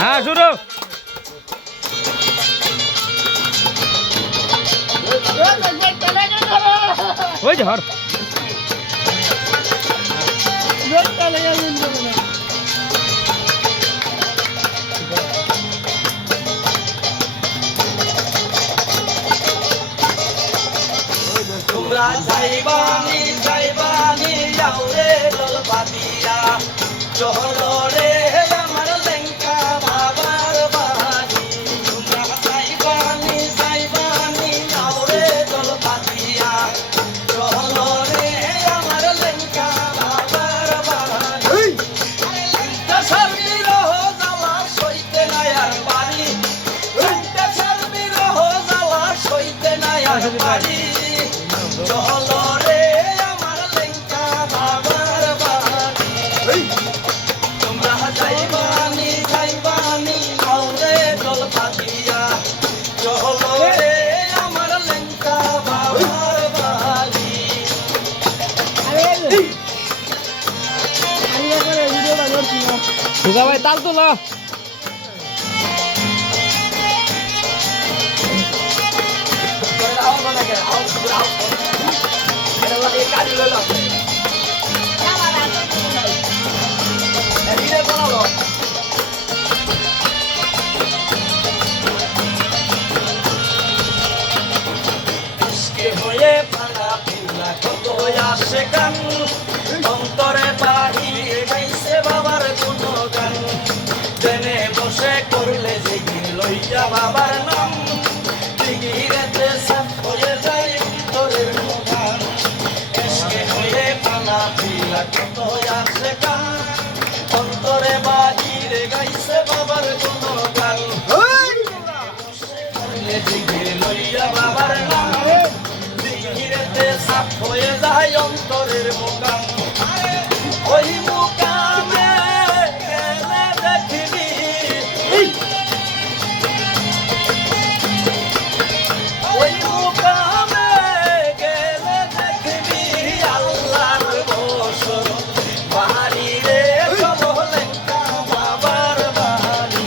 হ্যাঁ শুরু। ওই যে হর তোমরা যাইবানি যাইবানি যাও রে দল পাতিয়া চলো রে আমার লেঙ্কা বাবার বাড়ি। তোমরা যাইবানি যাইবানি যাও রে দল পাতিয়া চলো রে আমার লেঙ্কা বাবার বাড়ি। দেশের বিরহ জ্বালা সইতে নাই আর পারি, দেশের বিরহ জ্বালা সইতে নাই আর পারি। চলো রে আমার লেঙ্কা বাবার বাড়ি। তোমরা যাইবানি যাইবানি নাও রে দল পাতিয়া চলো রে আমার লেঙ্কা বাবার বাড়ি। সুগা ভাই তাল তোলা। হয়ে পালা পিলা কত আসে গান অন্তরে বাহিরে গাইছে বাবার কোনো গান। জেনে বসে করলে জিগির লইয়া বাবার নাম জিগিরেতে সাপ হয়ে যায় অন্তরের গান। এসকে হয়ে পালা পিলা কত আসে গান অন্তরে বাহিরে গাইছে বাবার কোনো গান। করলে জিগির লইয়া বাবার নাম জিগিরেতে সাপ হয়ে যায় অন্তরের মোকাম। ওই মোকামে গেলে দেখবি ওই মোকামে গেলে দেখবি আল্লাহর বসর বাড়ি রে চলো লেঙ্কা বাবার বাড়ি।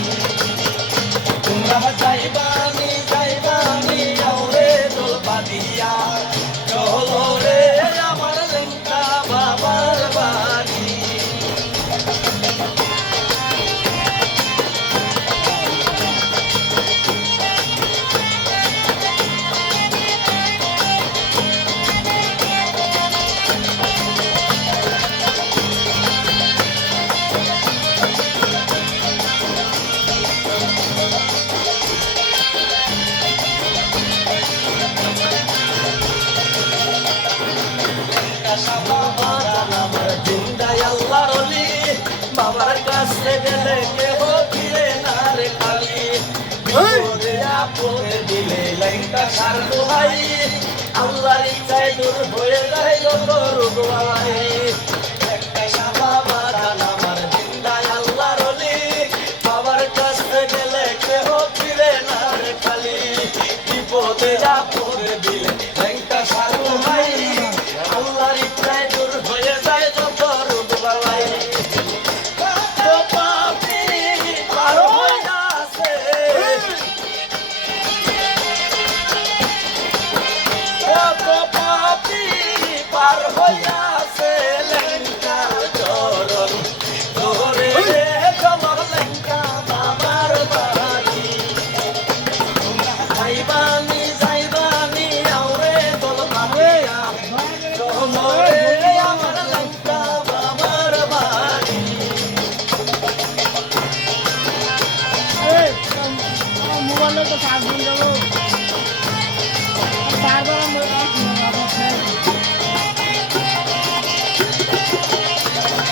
তোমরা যাইবানি যাইবানি যাও রে দল পাতিয়া চলো রে আমার লেঙ্কা বাবার বাড়ি। বাবার কাছে গেলে কেহ ফিরে না রে খালি বিপদে আপদে দিলে লেঙ্কা সার দোহাই আল্লাহর ইচ্ছায় দূর হয়ে যায় যত রোগ বালাই। একটা সাদা বাগান আমার জিন্দায় আল্লাহর অলি বাবার কাছে গেলে কেহ ফিরে না রে খালি বিপদে আপদে দিলে লেঙ্কা সার দোহাই আল্লাহর ইচ্ছায় দূর হয়ে যায় যত রোগ বালাই। পার হইয়াছে লেঙ্কা চরণ ধরে চলো লেঙ্কা বাবার বাড়ি। যাইবানি যাইবানি আউরে দল পাতিয়া চলো রে আমার লেঙ্কা বাবার বাড়ি। মোবাইলে তো চার্জ দিয়ে যাবো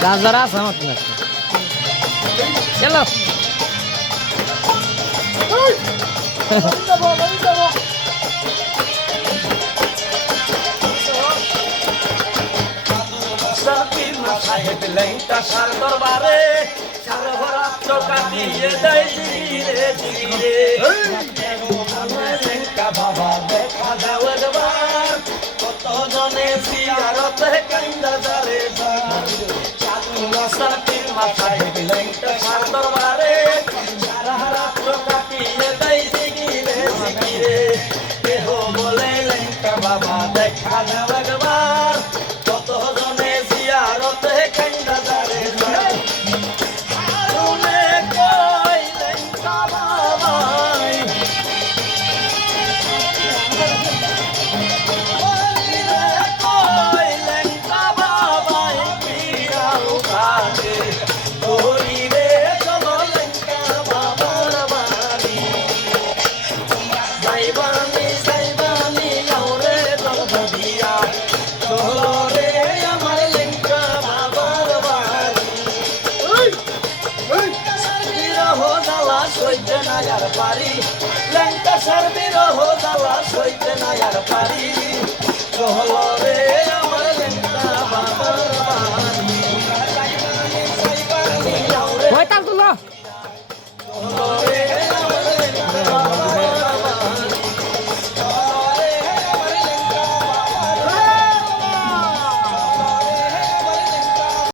রাজারা আছে আমার তো চলো সাহেব লেঙ্কা সার দরবারে সার ভরা চোখা দিয়ে দেয় ধীরে ধীরে লেঙ্কা বাবা দেখা দাও একবার কত জনে জিয়ারতে কান্দা যারে সাধু সাকির মাথায় লেঙ্কা সার দরবারে সইতে না আর পারি ল্যাংটা সার বিরহ জ্বালা সইতে না আর পারি চলো রে আমার ল্যাংটা